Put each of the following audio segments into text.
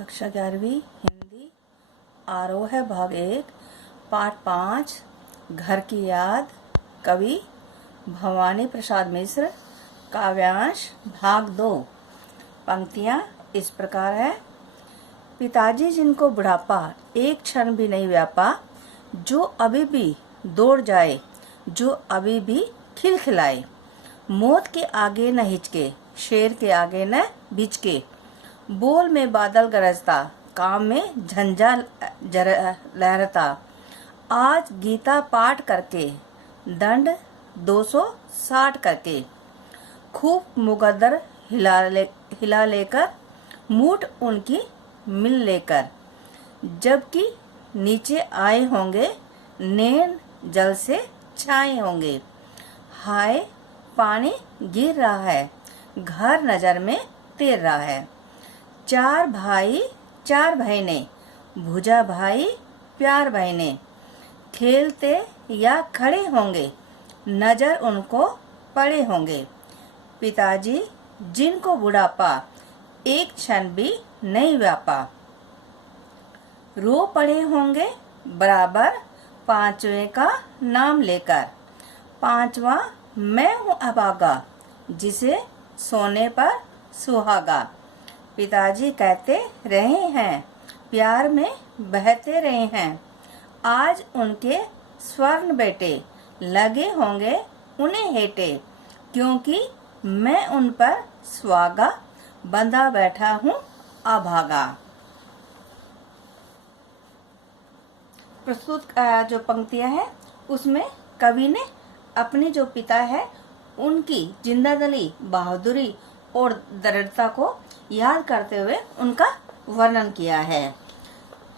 कक्षा 11वीं हिंदी आरोह है भाग 1 पाठ 5 घर की याद। कवि भवानी प्रसाद मिश्र। काव्यांश भाग 2। पंक्तियां इस प्रकार है। पिताजी जिनको बुढ़ापा एक क्षण भी नहीं व्यापा, जो अभी भी दौड़ जाए, जो अभी भी खिलखिलाए, मौत के आगे न हिचके, शेर के आगे न बिचके, बोल में बादल गरजता, काम में झंझा लहरता, आज गीता पाठ करके, दंड 260 करके, खूब मुकद्दर हिला लेकर, मूठ उनकी मिल लेकर, जबकि नीचे आए होंगे, नैन जल से छाए होंगे। हाय पानी गिर रहा है, घर नजर में तैर रहा है। चार बहने, भुजा भाई प्यार बहने, खेलते या खड़े होंगे, नजर उनको पड़े होंगे। पिताजी जिनको बुढ़ापा एक क्षण भी नहीं व्यापा, रो पड़े होंगे बराबर पांचवें का नाम लेकर। पांचवा मैं हूँ अभागा, जिसे सोने पर सुहागा। पिताजी कहते रहे हैं, प्यार में बहते रहे हैं, आज उनके स्वर्ण बेटे लगे होंगे उन्हें हेटे, क्योंकि मैं उन पर स्वागा बंधा बैठा हूँ अभागा। प्रस्तुत जो पंक्तियां हैं उसमें कवि ने अपने जो पिता है उनकी जिंदादिली, बहादुरी और दृढ़ता को याद करते हुए उनका वर्णन किया है।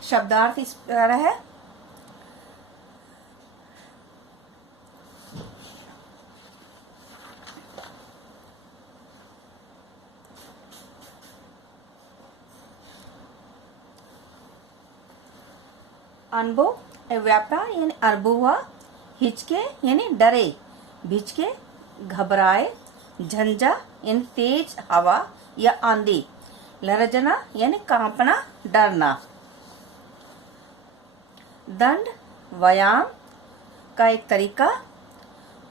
शब्दार्थ इस प्रकार है। अनुभव व्यापा यानी अनुभव हुआ, हिचके यानी डरे, भिचके घबराए, झंझा यानी तेज हवा या आंधी, लरजना यानी कांपना, डरना। दंड व्यायाम का एक तरीका,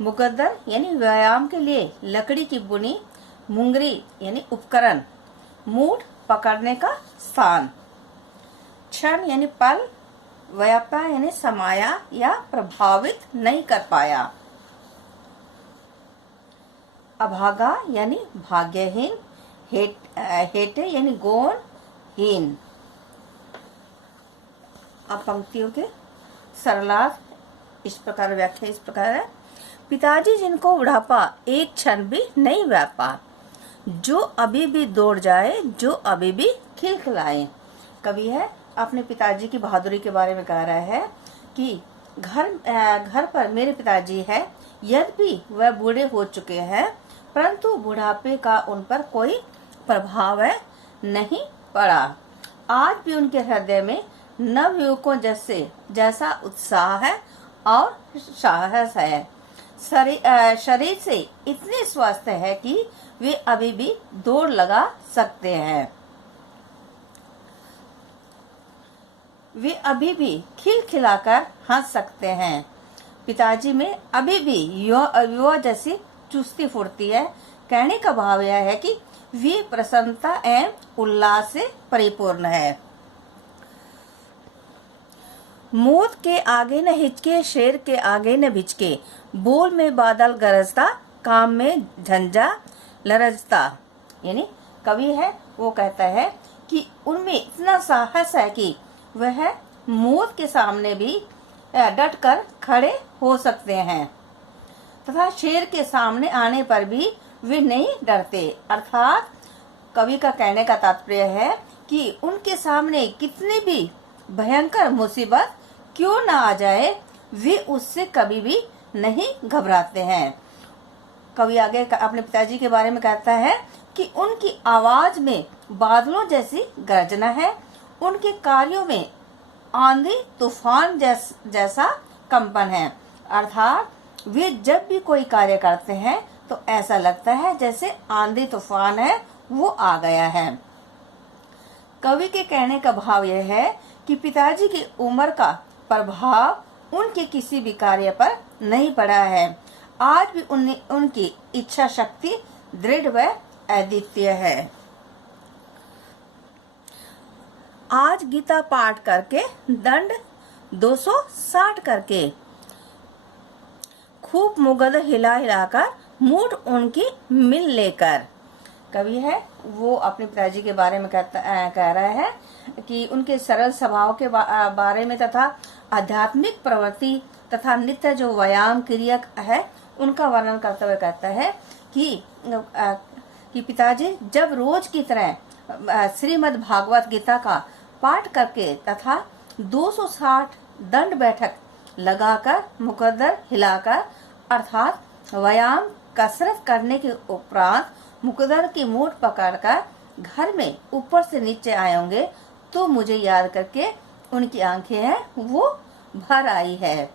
मुकद्दर यानी व्यायाम के लिए लकड़ी की बुनी, मुंगरी यानी उपकरण, मूठ पकड़ने का स्थान। क्षण यानी पल, व्यापा यानी समाया या प्रभावित नहीं कर पाया। अभागा यानी भाग्यहीन, हेटे यानी गुणहीन। अब पंक्तियों के सरलार्थ इस प्रकार, व्याख्या इस प्रकार है। पिताजी जिनको बुढ़ापा एक क्षण भी नहीं व्यापा, जो अभी भी दौड़ जाए, जो अभी भी खिलखिलाए। कवि है अपने पिताजी की बहादुरी के बारे में कह रहा है कि घर पर मेरे पिताजी है, यद्यपि वह बूढ़े हो चुके हैं, परंतु बुढ़ापे का उन पर कोई प्रभाव नहीं पड़ा। आज भी उनके हृदय में नवयुवकों जैसा उत्साह है और साहस है। शरीर से इतने स्वस्थ है कि वे अभी भी दौड़ लगा सकते हैं। वे अभी भी खिलखिलाकर हंस सकते हैं। पिताजी में अभी भी युवा जैसी चुस्ती फुर्ती है। कहने का भाव यह है कि वे प्रसन्नता एवं उल्लास से परिपूर्ण है। मौत के आगे न हिचके, शेर के आगे न भिचके, बोल में बादल गरजता, काम में झंझा लरजता। यानी कवि है वो कहता है कि उनमें इतना साहस है कि वह मौत के सामने भी डट कर खड़े हो सकते हैं, तथा शेर के सामने आने पर भी वे नहीं डरते। अर्थात कवि का कहने का तात्पर्य है कि उनके सामने कितनी भी भयंकर मुसीबत क्यों न आ जाए, वे उससे कभी भी नहीं घबराते हैं। कवि आगे अपने पिताजी के बारे में कहता है कि उनकी आवाज में बादलों जैसी गर्जना है, उनके कार्यों में आंधी तूफान जैसा कंपन है। अर्थात वे जब भी कोई कार्य करते हैं तो ऐसा लगता है जैसे आंधी तूफान है वो आ गया है। कवि के कहने का भाव यह है कि पिताजी की उम्र का प्रभाव उनके किसी भी कार्य पर नहीं पड़ा है। आज भी उनकी इच्छा शक्ति दृढ़ व अद्वितीय है। आज गीता पाठ करके, दंड 260 करके, खूब मुगद हिला हिलाकर, मूठ उनकी मिल लेकर। कवि है वो अपने पिताजी के बारे में कह रहा है कि उनके सरल स्वभाव के बारे में तथा आध्यात्मिक प्रवृत्ति तथा नित्य जो व्यायाम क्रिया है उनका वर्णन करते हुए कहता है कि पिताजी जब रोज की तरह श्रीमद् भागवत गीता का पाठ करके तथा 260 दंड बैठक लगाकर, मुकद्दर हिलाकर अर्थात व्यायाम कसरत करने के उपरांत मुकद्दर की मूठ पकड़कर घर में ऊपर से नीचे आए होंगे तो मुझे याद करके उनकी आंखें हैं वो भर आई है।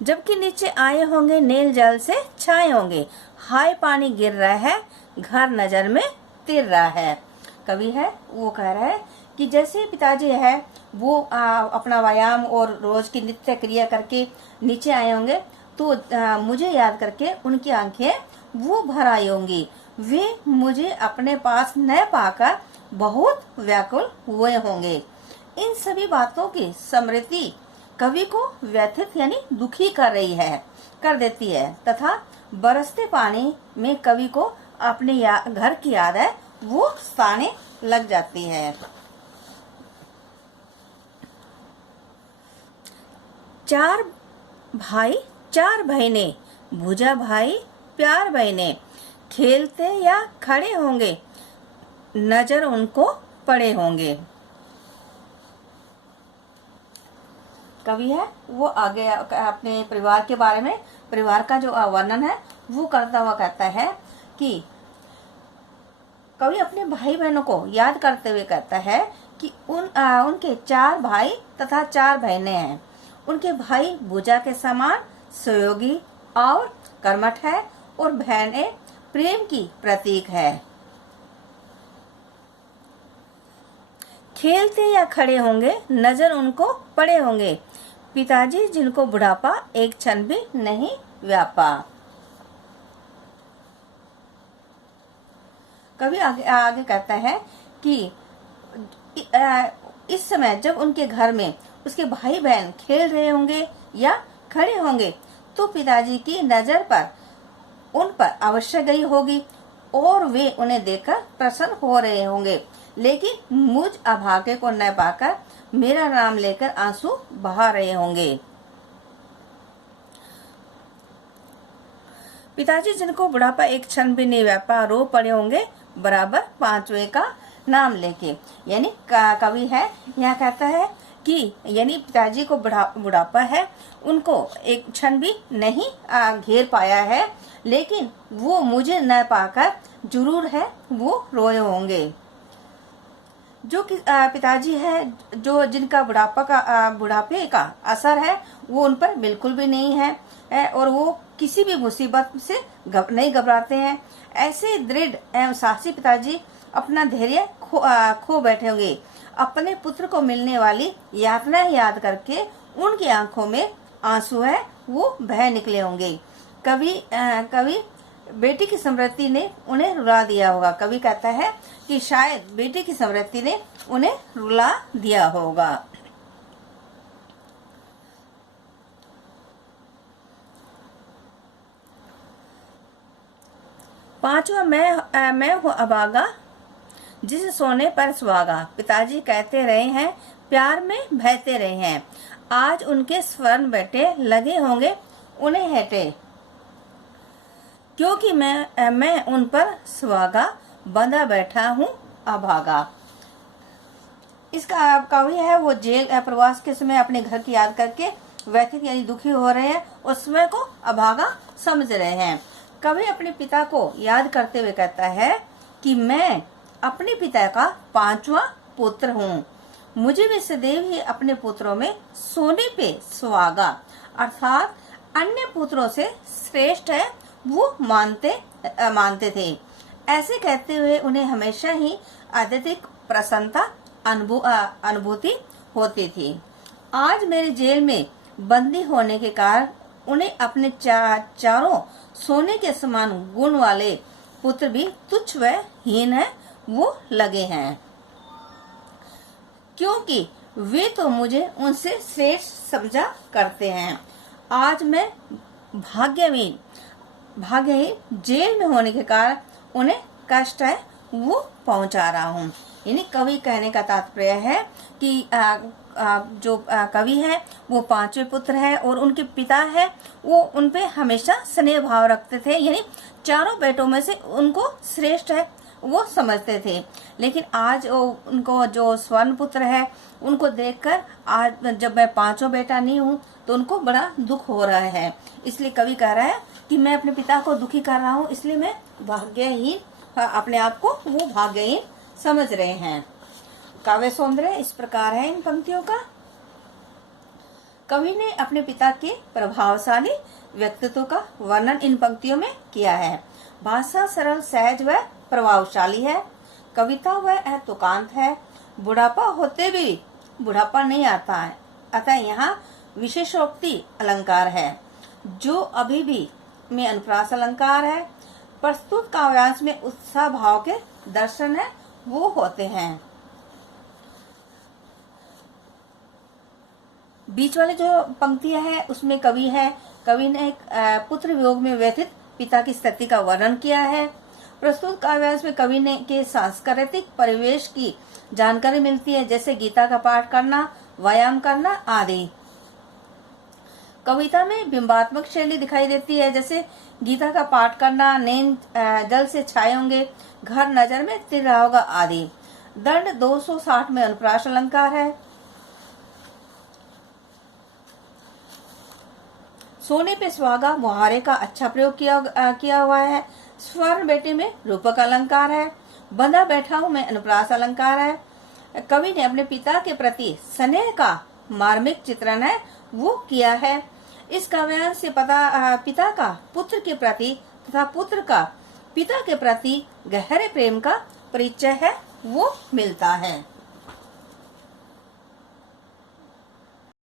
जबकि नीचे आए होंगे नील जल से छाए होंगे, हाय पानी गिर रहा है, घर नजर में तिर रहा है। कवि है वो कह रहा है कि जैसे पिताजी है वो अपना व्यायाम और रोज की नित्य क्रिया करके नीचे आए होंगे तो मुझे याद करके उनकी आंखें वो भर आई होंगी। वे मुझे अपने पास न पाकर बहुत व्याकुल हुए होंगे। इन सभी बातों की स्मृति कवि को व्यथित यानी दुखी कर देती है तथा बरसते पानी में कवि को अपने घर की याद है वो सताने लग जाती है। चार भाई चार बहने, भुजा भाई प्यार बहने, खेलते या खड़े होंगे, नजर उनको पड़े होंगे। कवि है वो आगे अपने परिवार के बारे में, परिवार का जो वर्णन है वो करता हुआ कहता है कि कवि अपने भाई बहनों को याद करते हुए कहता है कि उनके 4 भाई तथा 4 बहनें हैं। उनके भाई भुजा के समान सहयोगी और कर्मठ है और बहनें प्रेम की प्रतीक है। खेलते या खड़े होंगे, नजर उनको पड़े होंगे, पिताजी जिनको बुढ़ापा एक क्षण भी नहीं व्यापा। कवि आगे कहता है कि इस समय जब उनके घर में उसके भाई बहन खेल रहे होंगे या खड़े होंगे तो पिताजी की नजर पर उन पर अवश्य गई होगी और वे उन्हें देखकर प्रसन्न हो रहे होंगे, लेकिन मुझ अभागे को न पाकर मेरा नाम लेकर आंसू बहा रहे होंगे। पिताजी जिनको बुढ़ापा एक क्षण भी नहीं व्यापा रो पड़े होंगे बराबर 5वें का नाम लेके। यानी कवि है यहाँ कहता है कि यानी पिताजी को बुढ़ापा है, उनको एक क्षण भी नहीं घेर पाया है, लेकिन वो मुझे न पाकर जरूर है वो रोए होंगे। जो कि पिताजी है जो जिनका बुढ़ापे का असर है वो उन पर बिल्कुल भी नहीं है और वो किसी भी मुसीबत से नहीं घबराते हैं। ऐसे दृढ़ एवं साहसी पिताजी अपना धैर्य खो बैठे होंगे। अपने पुत्र को मिलने वाली यातना याद करके उनकी आंखों में आंसू है वो बह निकले होंगे। कवि बेटी की स्मृति ने उन्हें रुला दिया होगा। कवि कहता है कि शायद बेटी की स्मृति ने उन्हें रुला दिया होगा। पांचवा मैं हूँ अभागा जिस सोने पर सुहागा। पिताजी कहते रहे हैं, प्यार में बहते रहे हैं, आज उनके स्वर्ण बेटे लगे होंगे उन्हें हेटे, क्योंकि मैं उन पर सुहागा बंधा बैठा हूँ अभागा। इसका कवि है वो जेल प्रवास के समय अपने घर की याद करके व्यथित यानी दुखी हो रहे हैं, उस समय को अभागा समझ रहे हैं। कवि अपने पिता को याद करते हुए कहता है कि मैं अपने पिता का 5वां पुत्र हूँ, मुझे वे सदैव ही अपने पुत्रों में सोने पे सुहागा अर्थात अन्य पुत्रों से श्रेष्ठ है वो मानते थे। ऐसे कहते हुए उन्हें हमेशा ही अत्यधिक प्रसन्नता अनुभूति होती थी। आज मेरे जेल में बंदी होने के कारण उन्हें अपने चारों सोने के समान गुण वाले पुत्र भी तुच्छ व हीन है वो लगे हैं, क्योंकि वे तो मुझे उनसे श्रेष्ठ समझा करते हैं। आज मैं भाग्यहीन जेल में होने के कारण उन्हें कष्ट है वो पहुंचा रहा हूँ। यानी कवि कहने का तात्पर्य है कि जो कवि है वो पांचवे पुत्र है और उनके पिता है वो उनपे हमेशा स्नेह भाव रखते थे, यानी चारों बेटों में से उनको श्रेष्ठ है वो समझते थे। लेकिन आज उनको जो स्वर्ण पुत्र है उनको देखकर आज जब मैं पांचों बेटा नहीं हूँ तो उनको बड़ा दुख हो रहा है। इसलिए कवि कह रहा है कि मैं अपने पिता को दुखी कर रहा हूँ, इसलिए मैं भाग्यहीन, अपने आप को वो भाग्यहीन समझ रहे हैं। काव्य सौंदर्य इस प्रकार है इन पंक्तियों का। कवि ने अपने पिता के प्रभावशाली व्यक्तित्व का वर्णन इन पंक्तियों में किया है। भाषा सरल, सहज व प्रभावशाली है। कविता वह तुकांत है। बुढ़ापा होते भी बुढ़ापा नहीं आता है, अतः यहाँ विशेषोक्ति अलंकार है जो अभी भी में अनुप्रास अलंकार है। प्रस्तुत काव्यांश में उत्साह भाव के दर्शन है वो होते हैं। बीच वाले जो पंक्तियां हैं उसमें कवि ने पुत्र वियोग में व्यथित पिता की स्थिति का वर्णन किया है। प्रस्तुत काव्यांश में कवि ने के सांस्कृतिक परिवेश की जानकारी मिलती है, जैसे गीता का पाठ करना, व्यायाम करना आदि। कविता में बिंबात्मक शैली दिखाई देती है, जैसे गीता का पाठ करना, नींद जल से छाए होंगे, घर नजर में तिर रहा होगा आदि। दंड 260 में अनुप्रास अलंकार है। सोने पे सुहागा मुहारे का अच्छा प्रयोग किया हुआ है। स्वर्ण बेटे में रूपक अलंकार है। बंधा बैठा हूं मैं अनुप्रास अलंकार है। कवि ने अपने पिता के प्रति स्नेह का मार्मिक चित्रण है वो किया है। इस काव्यांश से पिता का पुत्र के प्रति तथा पुत्र का पिता के प्रति गहरे प्रेम का परिचय है वो मिलता है।